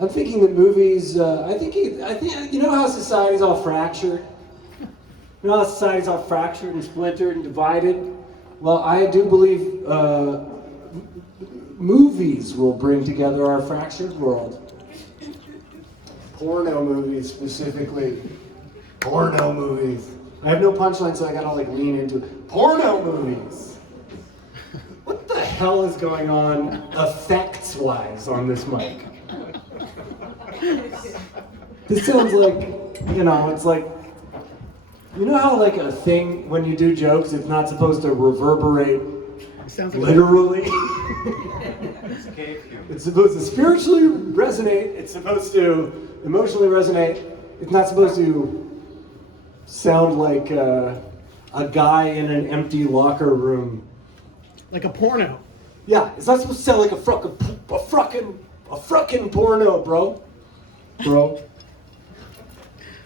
I'm thinking that movies. I think you know how society's all fractured. You know how society's all fractured and splintered and divided. Well, I do believe movies will bring together our fractured world. Porno movies specifically. Porno movies. I have no punchline, so I gotta lean into it. Porno movies. What the hell is going on effects-wise on this mic? This sounds like, it's like, you know how a thing, when you do jokes, it's not supposed to reverberate literally? It's supposed to spiritually resonate, it's supposed to emotionally resonate, it's not supposed to sound like a guy in an empty locker room. Like a porno. Yeah, it's not supposed to sound like a fucking porno, bro. Bro.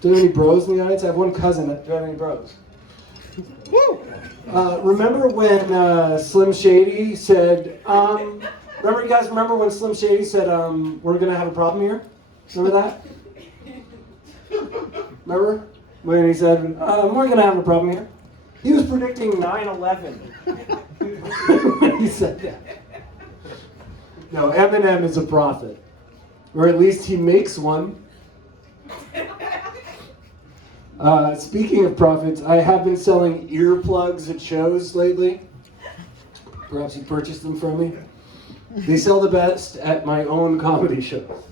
Do you have any bros in the audience? I have one cousin. Do you have any bros? Woo! Remember when Slim Shady said, remember when Slim Shady said, we're going to have a problem here? Remember that? Remember? When he said, we're going to have a problem here. He was predicting 9/11 when he said that. No, Eminem is a prophet. Or at least he makes one. Speaking of prophets, I have been selling earplugs at shows lately. Perhaps you purchased them from me. They sell the best at my own comedy shows.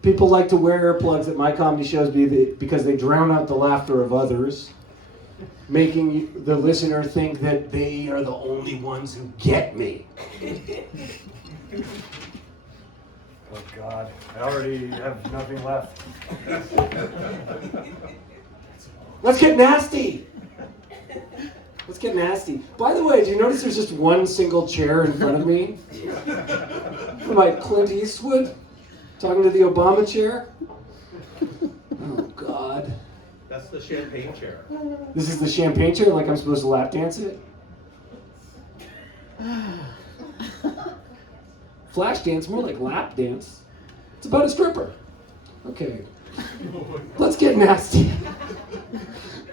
People like to wear earplugs at my comedy shows because they drown out the laughter of others, making the listener think that they are the only ones who get me. Oh God, I already have nothing left. Let's get nasty. Let's get nasty. By the way, do you notice there's just one single chair in front of me? Am I Clint Eastwood? Talking to the Obama chair? Oh God. That's the champagne chair. This is the champagne chair, like I'm supposed to lap dance it? Flash dance, more like lap dance. It's about a stripper. Okay. Let's get nasty.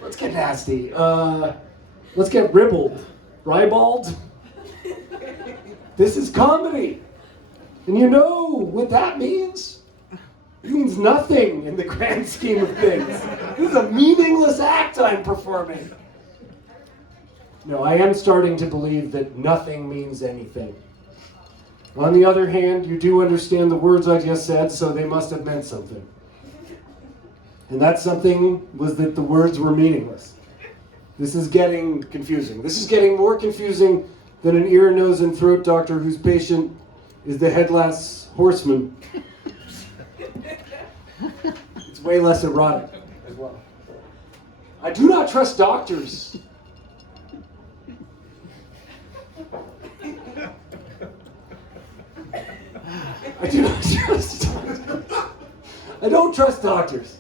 Let's get nasty. Let's get ribald. Ribald. This is comedy. And you know what that means? It means nothing in the grand scheme of things. This is a meaningless act I'm performing. No, I am starting to believe that nothing means anything. On the other hand, you do understand the words I just said, so they must have meant something. And that something was that the words were meaningless. This is getting confusing. This is getting more confusing than an ear, nose, and throat doctor whose patient is the headless horseman. It's way less erotic as well. I do not trust doctors. I do not trust doctors. I don't trust doctors.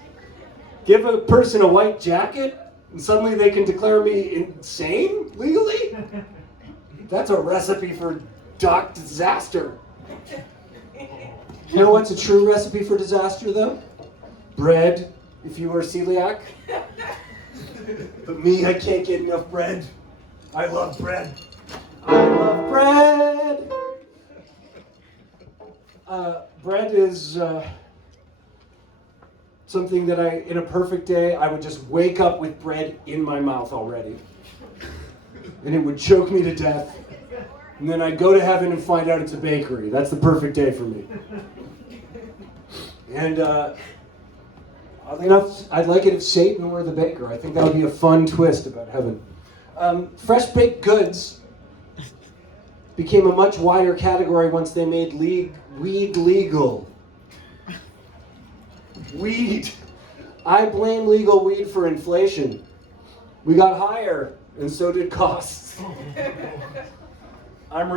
Give a person a white jacket and suddenly they can declare me insane legally? That's a recipe for disaster. You know what's a true recipe for disaster, though? Bread, if you are celiac. But me, I can't get enough bread. I love bread. I love bread. Bread is something that in a perfect day, I would just wake up with bread in my mouth already. And it would choke me to death. And then I'd go to heaven and find out it's a bakery. That's the perfect day for me. And oddly enough, I'd like it if Satan were the baker. I think that would be a fun twist about heaven. Fresh baked goods became a much wider category once they made weed legal. Weed. I blame legal weed for inflation. We got higher, and so did costs. I'm really